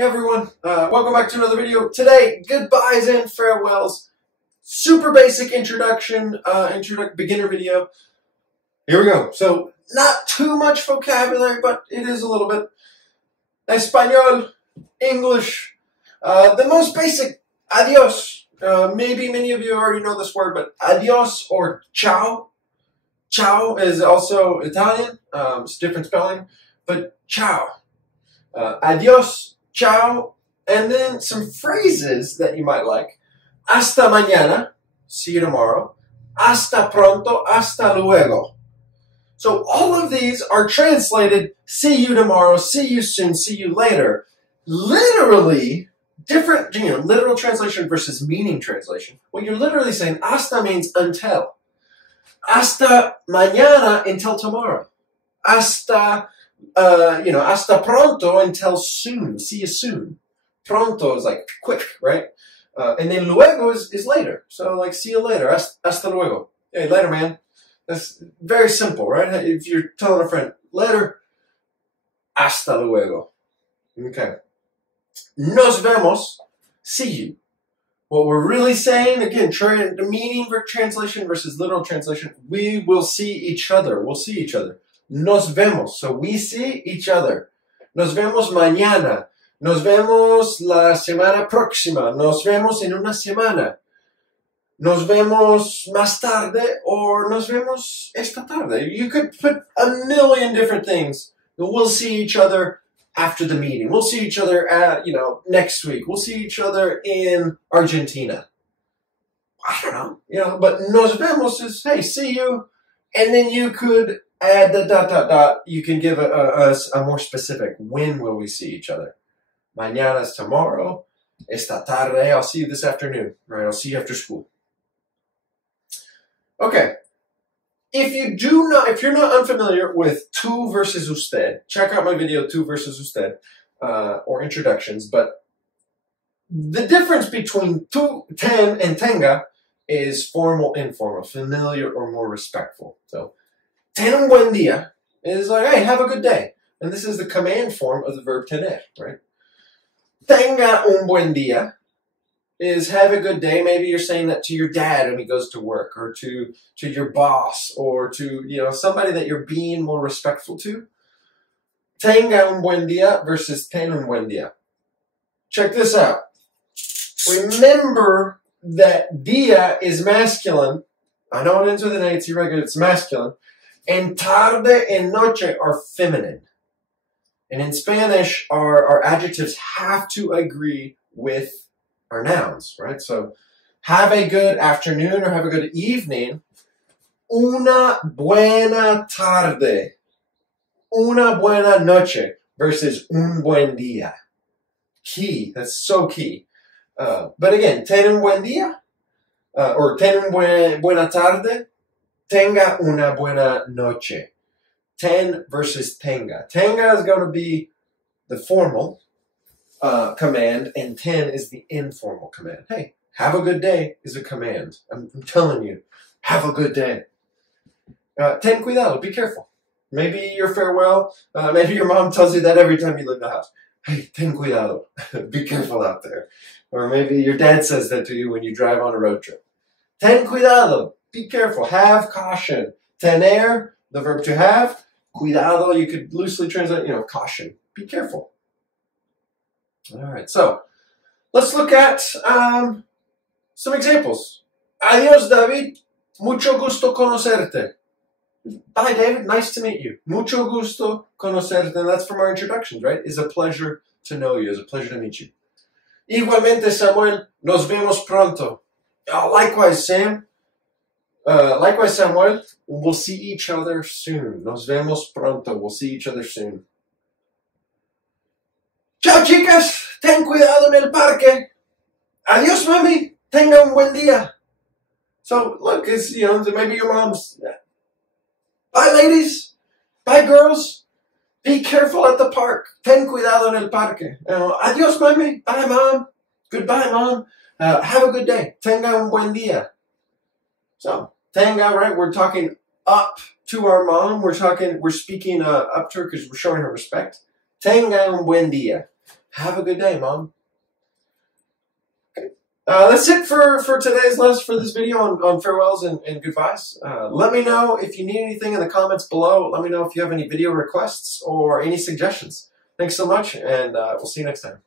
Hey everyone, welcome back to another video. Today, goodbyes and farewells. Super basic introduction, beginner video. Here we go. So, not too much vocabulary, but it is a little bit. Espanol, English, the most basic, adios. Maybe many of you already know this word, but adios or ciao. Ciao is also Italian, it's different spelling, but ciao. Adios, ciao, and then some phrases that you might like. Hasta mañana, see you tomorrow. Hasta pronto, hasta luego. So all of these are translated, see you tomorrow, see you soon, see you later. Literally, different, literal translation versus meaning translation. What you're literally saying, hasta means until. Hasta mañana, until tomorrow. Hasta pronto, until soon. See you soon. Pronto is like quick, right? And then luego is later. So like, see you later. Hasta luego. Hey, later, man. That's very simple, right? If you're telling a friend, later, hasta luego. Okay. Nos vemos, see you. What we're really saying, again, the meaning for translation versus literal translation, we will see each other. We'll see each other. Nos vemos. So we see each other. Nos vemos mañana. Nos vemos la semana próxima. Nos vemos en una semana. Nos vemos más tarde or nos vemos esta tarde. You could put a million different things. We'll see each other after the meeting. We'll see each other next week. We'll see each other in Argentina. I don't know, but nos vemos is, hey, see you. And then you could add the ... You can give us a more specific. When will we see each other? Mañana is tomorrow. Esta tarde, I'll see you this afternoon. Right? I'll see you after school. Okay. If you're not unfamiliar with tú versus usted, check out my video tú versus usted, or introductions. But the difference between tú, ten, and tenga is formal, informal, familiar, or more respectful. So, ten un buen día is like, hey, have a good day. And this is the command form of the verb tener, right? Tenga un buen día is have a good day. Maybe you're saying that to your dad when he goes to work, or to your boss, or to somebody that you're being more respectful to. Tenga un buen día versus ten un buen día. Check this out. Remember that día is masculine. I know it ends with an A, it's irregular, it's masculine. And tarde and noche are feminine. And in Spanish, our adjectives have to agree with our nouns, right? So, have a good afternoon or have a good evening. Una buena tarde. Una buena noche versus un buen día. Key. That's so key. But again, ten un buen día, or ten un buena tarde. Tenga una buena noche. Ten versus tenga. Tenga is going to be the formal command, and ten is the informal command. Hey, have a good day is a command. I'm telling you, have a good day. Ten cuidado, be careful. Maybe your farewell, maybe your mom tells you that every time you leave the house. Hey, ten cuidado, be careful out there. Or maybe your dad says that to you when you drive on a road trip. Ten cuidado, be careful, have caution. Tener, the verb to have. Cuidado, you could loosely translate, caution. Be careful. All right, so let's look at some examples. Adiós, David. Mucho gusto conocerte. Bye, David. Nice to meet you. Mucho gusto conocerte. And that's from our introductions, right? It's a pleasure to know you. It's a pleasure to meet you. Igualmente, Samuel. Nos vemos pronto. Likewise, Sam. Likewise, Samuel. We'll see each other soon. Nos vemos pronto. We'll see each other soon. Ciao, chicas. Ten cuidado en el parque. Adiós, mami. Tenga un buen día. So, look, it's, maybe your mom's. Bye, ladies. Bye, girls. Be careful at the park. Ten cuidado en el parque. Adiós, mami. Bye, mom. Goodbye, mom. Have a good day. Tenga un buen día. So, tenga, right? We're talking up to our mom. We're speaking up to her because we're showing her respect. Tenga un buen día. Have a good day, Mom. That's it for today's list for this video on farewells and goodbyes. Let me know if you need anything in the comments below. Let me know if you have any video requests or any suggestions. Thanks so much, and we'll see you next time.